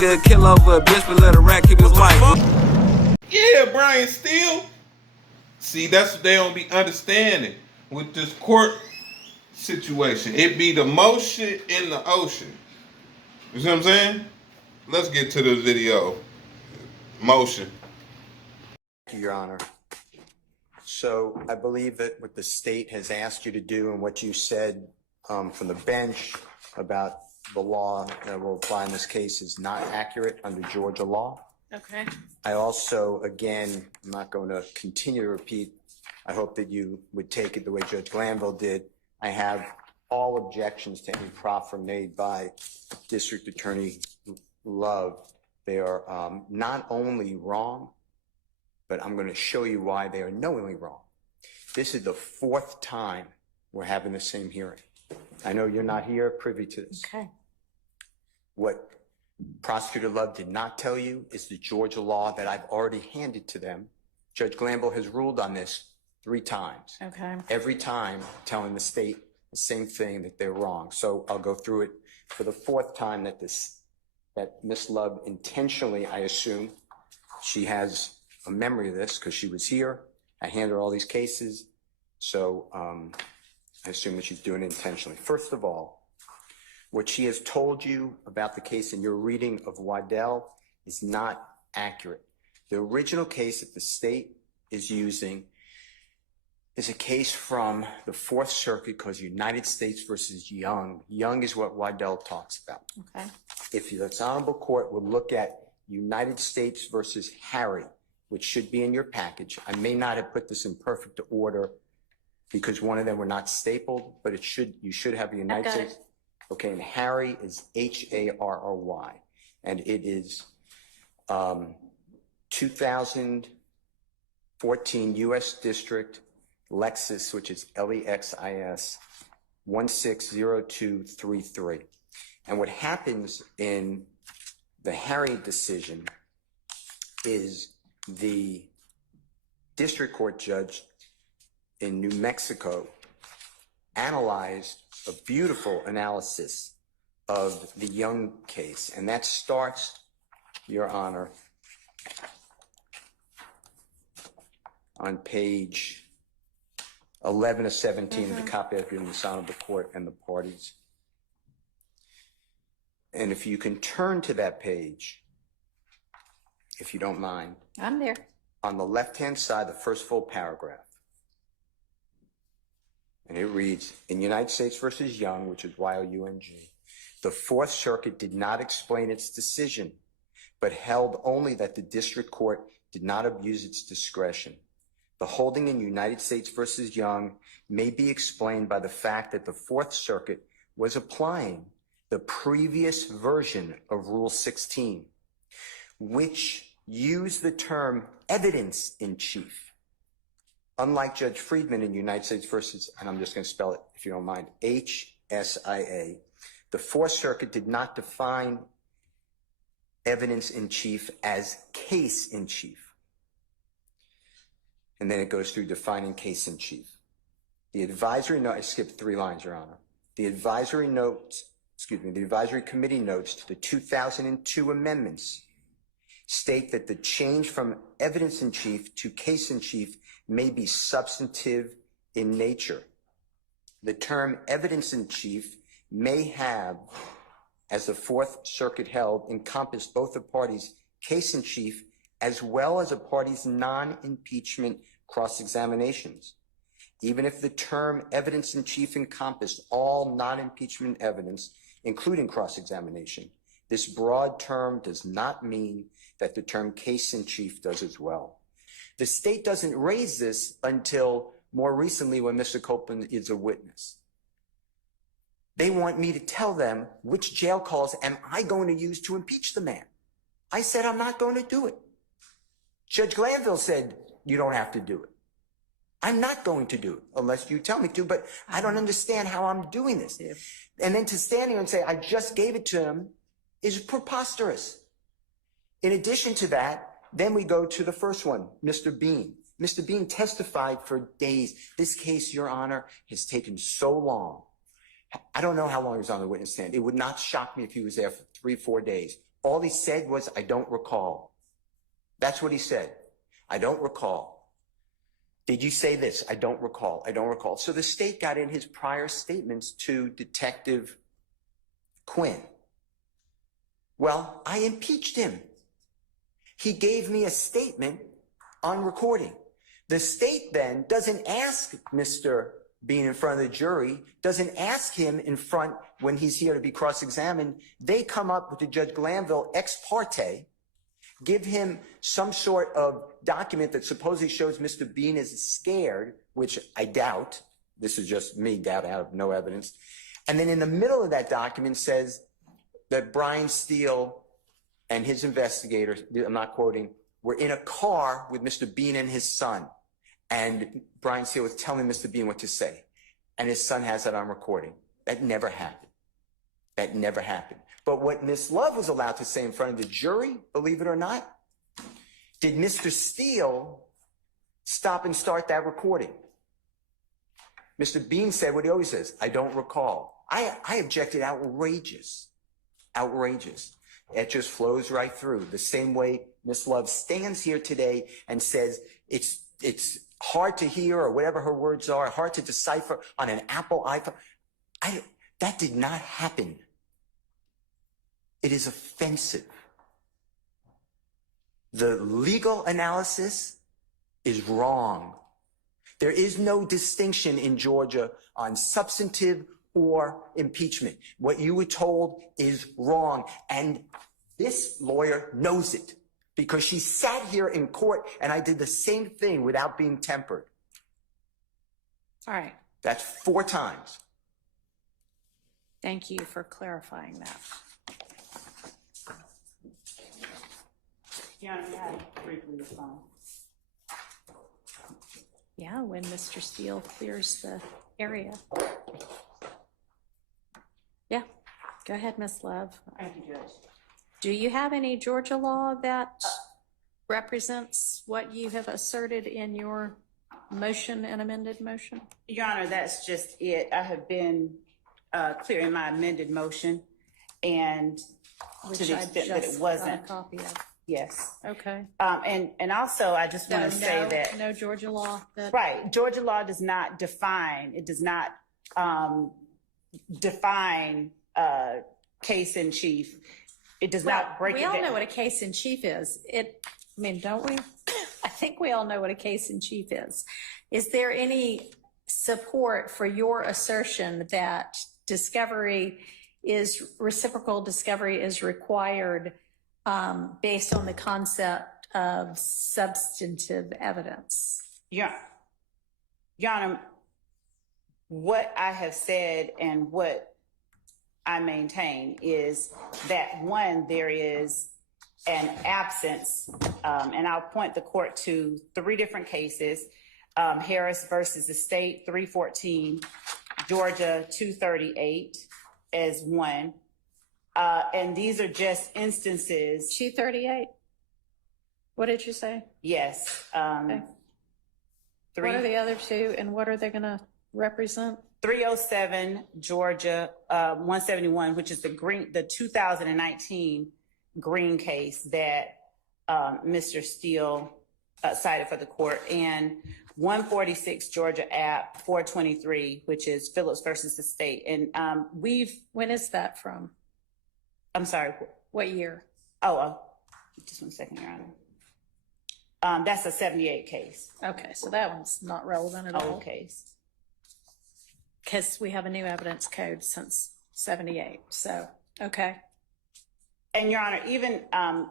nigga kill over a bitch, but let a rat keep his wife. Yeah, Brian Steele. See, that's what they don't be understanding with this court situation. It be the most shit in the ocean. You see what I'm saying? Let's get to the video. Motion. Thank you, Your Honor. So I believe that what the state has asked you to do and what you said from the bench about the law that will apply in this case is not accurate under Georgia law. Okay. I also, again, I'm not going to continue to repeat. I hope that you would take it the way Judge Glanville did. I have all objections to any proffer made by District Attorney Love. They are not only wrong, but I'm going to show you why they are knowingly wrong. This is the fourth time we're having the same hearing. I know you're not here privy to this. Okay. What Prosecutor Love did not tell you is the Georgia law that I've already handed to them. Judge Glanville has ruled on this 3 times. Okay. Every time telling the state the same thing, that they're wrong. So I'll go through it for the 4th time that Miss Love intentionally, I assume, she has a memory of this because she was here. I handed her all these cases. So I assume that she's doing it intentionally. First of all, what she has told you about the case in your reading of Waddell is not accurate. The original case that the state is using is a case from the 4th Circuit called United States versus Young. Young is what Waddell talks about. Okay. If this honorable court will look at United States versus Harry, which should be in your package. I may not have put this in perfect order because one of them were not stapled, but you should have the United States. Okay, and Harry is Harry, and it is 2014 U.S. District Lexus, which is Lexis 160233. And what happens in the Harry decision is the district court judge in New Mexico analyzed a beautiful analysis of the Young case. And that starts, Your Honor, on page 11 of 17 of the copy I've given this honorable court and the parties. And if you can turn to that page, if you don't mind. I'm there. On the left-hand side, the first full paragraph. And it reads, in United States versus Young, which is Y-O-U-N-G, the 4th Circuit did not explain its decision, but held only that the district court did not abuse its discretion. The holding in United States versus Young may be explained by the fact that the 4th Circuit was applying the previous version of Rule 16, which used the term evidence in chief. Unlike Judge Friedman in United States versus, and I'm just going to spell it if you don't mind, HSIA, the 4th Circuit did not define evidence in chief as case in chief. And then it goes through defining case in chief. The advisory note, I skipped 3 lines, Your Honor. The advisory committee notes to the 2002 amendments state that the change from evidence in chief to case in chief may be substantive in nature. The term evidence in chief may have, as the 4th Circuit held, encompassed both the parties' case in chief as well as a party's non-impeachment cross-examinations. Even if the term evidence in chief encompassed all non-impeachment evidence, including cross-examination, this broad term does not mean that the term case in chief does as well. The state doesn't raise this until more recently when Mr. Copeland is a witness. They want me to tell them which jail calls am I going to use to impeach the man. I said I'm not going to do it. Judge Glanville said you don't have to do it. I'm not going to do it unless you tell me to, but I don't understand how I'm doing this. Yeah. And then to stand here and say I just gave it to him is preposterous. In addition to that, then we go to the first one, Mr. Bean. Mr. Bean testified for days. This case, Your Honor, has taken so long. I don't know how long he was on the witness stand. It would not shock me if he was there for 3-4 days. All he said was, I don't recall. That's what he said. I don't recall. Did you say this? I don't recall. I don't recall. So the state got in his prior statements to Detective Quinn. Well, I impeached him. He gave me a statement on recording. The state then doesn't ask Mr. Bean in front of the jury, doesn't ask him in front when he's here to be cross-examined. They come up with Judge Glanville ex parte, give him some sort of document that supposedly shows Mr. Bean is scared, which I doubt. This is just me, doubt out of no evidence. And then in the middle of that document says that Brian Steele and his investigators, I'm not quoting, were in a car with Mr. Bean and his son. And Brian Steele was telling Mr. Bean what to say. And his son has that on recording. That never happened. That never happened. But what Miss Love was allowed to say in front of the jury, believe it or not, did Mr. Steele stop and start that recording? Mr. Bean said what he always says, I don't recall. I objected outrageous. Outrageous. It just flows right through. The same way Miss Love stands here today and says it's hard to hear, or whatever her words are, hard to decipher on an Apple iPhone. That did not happen. It is offensive. The legal analysis is wrong. There is no distinction in Georgia on substantive or impeachment. What you were told is wrong. And this lawyer knows it because she sat here in court and I did the same thing without being tempered. All right. That's 4 times. Thank you for clarifying that. Your Honor, may I briefly respond? Yeah, when Mr. Steele clears the area. Yeah, go ahead, Ms. Love. Thank you, Judge. Do you have any Georgia law that represents what you have asserted in your motion and amended motion? Your Honor, that's just it. I have been clear in my amended motion, and Which to the I extent that just it got wasn't. a copy of. Yes. Okay. And also, I just want to say that no Georgia law that. right, Georgia law does not define. It does not define case in chief. It does not break. We it all down. know what a case in chief is. I mean, don't we? I think we all know what a case in chief is. Is there any support for your assertion that reciprocal discovery is required based on the concept of substantive evidence? Your Honor, what I have said and what I maintain is that, one, there is an absence, and I'll point the court to 3 different cases, Harris versus the state, 314, Georgia 238 as one. And these are just instances. 238? What did you say? Yes. Okay. What are the other 2 and what are they going to represent? 307 Georgia 171, which is the 2019 Green case that Mr. Steele cited for the court, and 146 Georgia App 423, which is Phillips versus the state. And when is that from? I'm sorry. What year? Just 1 second, Your Honor. That's a 78 case. Okay, so that one's not relevant at all. Old case. Because we have a new evidence code since 78. So, okay. And Your Honor, even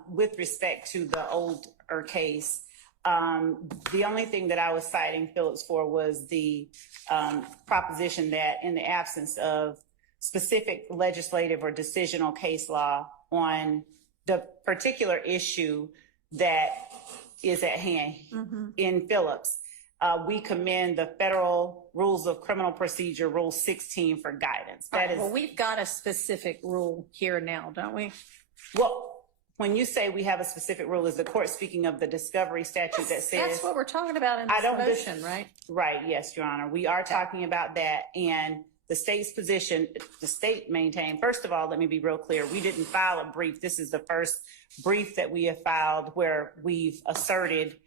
with respect to the older case, the only thing that I was citing Phillips for was the proposition that in the absence of specific legislative or decisional case law on the particular issue that is at hand in Phillips, we commend the Federal Rules of Criminal Procedure, Rule 16, for guidance. Well, we've got a specific rule here now, don't we? Well, when you say we have a specific rule, is the court speaking of the discovery statute that says... That's what we're talking about in this motion, right? Right, yes, Your Honor. We are talking about that, and the state's position, the state maintained, first of all, let me be real clear, we didn't file a brief. This is the first brief that we have filed where we've asserted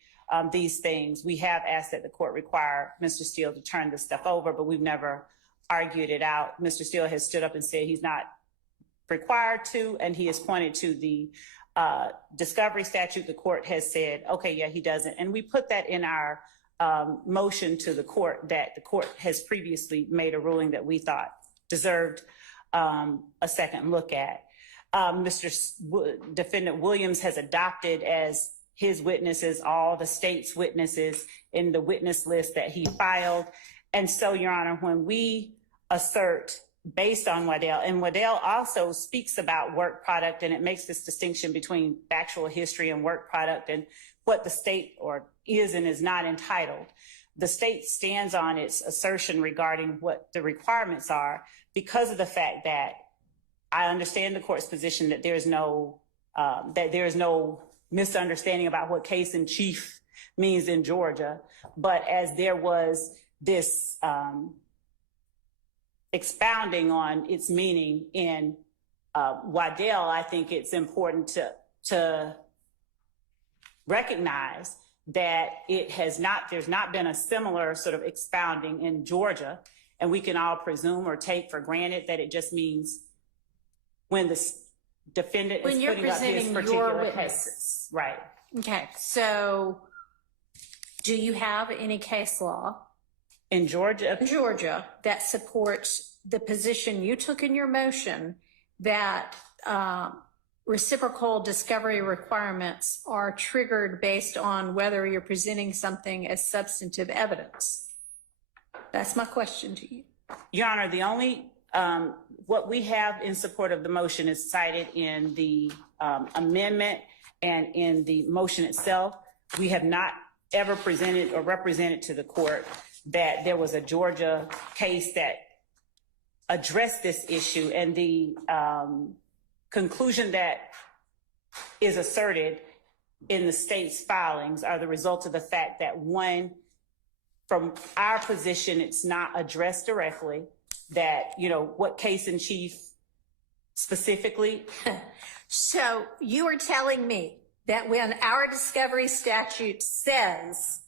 these things. We have asked that the court require Mr. Steele to turn this stuff over, but we've never argued it out. Mr. Steele has stood up and said he's not required to, and he has pointed to the discovery statute. The court has said, okay, yeah, he doesn't. And we put that in our motion to the court, that the court has previously made a ruling that we thought deserved a second look at. Defendant Williams has adopted as his witnesses all the state's witnesses in the witness list that he filed. And so, Your Honor, when we assert based on Waddell, and Waddell also speaks about work product, and it makes this distinction between factual history and work product and what the state or is and is not entitled. The state stands on its assertion regarding what the requirements are because of the fact that I understand the court's position that there is no misunderstanding about what case in chief means in Georgia. But as there was this expounding on its meaning in Waddell, I think it's important to recognize that there's not been a similar sort of expounding in Georgia, and we can all presume or take for granted that it just means when the defendant is putting up his particular case. Right. Okay, so do you have any case law in Georgia that supports the position you took in your motion that reciprocal discovery requirements are triggered based on whether you're presenting something as substantive evidence? That's my question to you. Your Honor, the only, what we have in support of the motion is cited in the amendment and in the motion itself. We have not ever presented or represented to the court that there was a Georgia case that addressed this issue, and the conclusion that is asserted in the state's filings are the result of the fact that, one, from our position, it's not addressed directly, that, you know, what case in chief specifically. So you are telling me that when our discovery statute says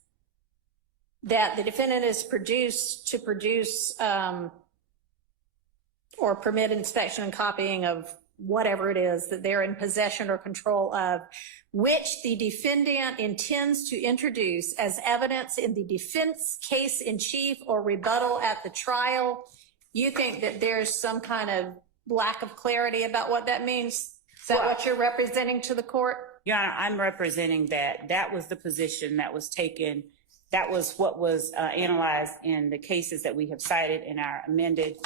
that the defendant is to produce or permit inspection and copying of whatever it is that they're in possession or control of, which the defendant intends to introduce as evidence in the defense case in chief or rebuttal at the trial, you think that there's some kind of lack of clarity about what that means? Is that what you're representing to the court? Your Honor, I'm representing that was the position that was taken. That was what was analyzed in the cases that we have cited in our amended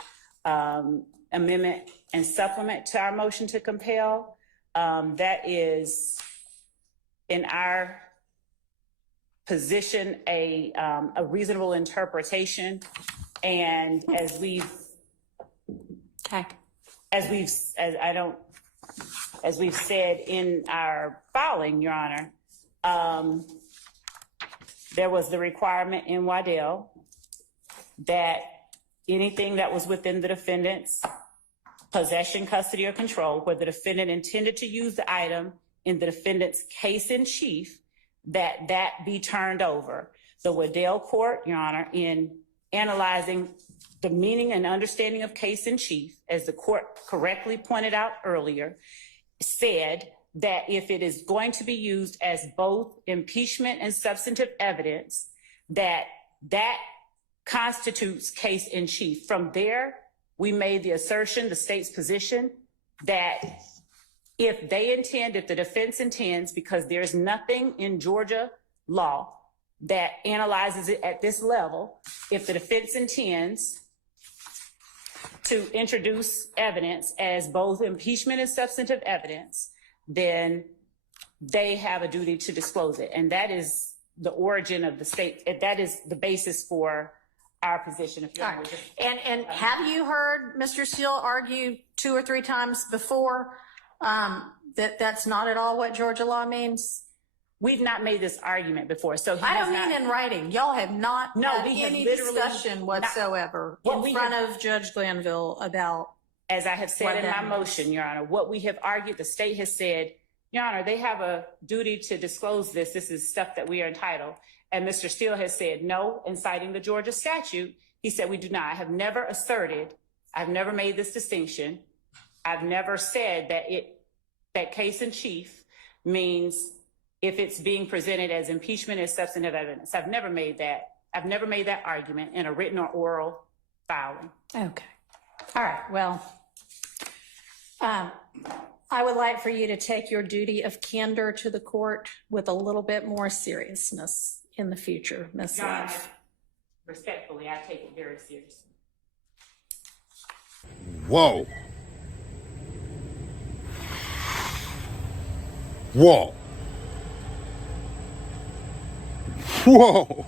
amendment and supplement to our motion to compel. That is, in our position, a reasonable interpretation. And as we've said in our filing, Your Honor, there was the requirement in Waddell that anything that was within the defendant's possession, custody, or control, where the defendant intended to use the item in the defendant's case in chief, that be turned over. The Waddell court, Your Honor, in analyzing the meaning and understanding of case in chief, as the court correctly pointed out earlier, said that if it is going to be used as both impeachment and substantive evidence, that constitutes case in chief. From there, we made the assertion, the state's position, that if the defense intends, because there's nothing in Georgia law that analyzes it at this level, if the defense intends to introduce evidence as both impeachment and substantive evidence, then they have a duty to disclose it. And that is the origin of the state. That is the basis for our position. If you're right. And have you heard Mr. Steele argue 2 or 3 times before that that's not at all what Georgia law means? We've not made this argument before, so he I has don't not. mean in writing. Y'all have not No, had we have any literally discussion not- whatsoever What in we front have- of Judge Glanville about. As I have said What in my that means. motion, Your Honor, what we have argued, the state has said, Your Honor, they have a duty to disclose this. This is stuff that we are entitled. And Mr. Steele has said no, and citing the Georgia statute, he said we do not. I have never asserted, I've never made this distinction. I've never said that case in chief means if it's being presented as impeachment as substantive evidence. I've never made that. I've never made that argument in a written or oral filing. Okay. All right. Well, I would like for you to take your duty of candor to the court with a little bit more seriousness in the future, Ms. Your Honor, Love. respectfully, I take it very seriously. Whoa. Whoa. Whoa.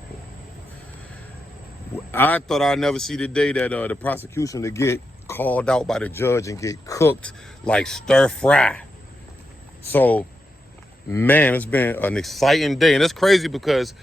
I thought I'd never see the day that the prosecution to get called out by the judge and get cooked like stir fry. So, man, it's been an exciting day. And it's crazy because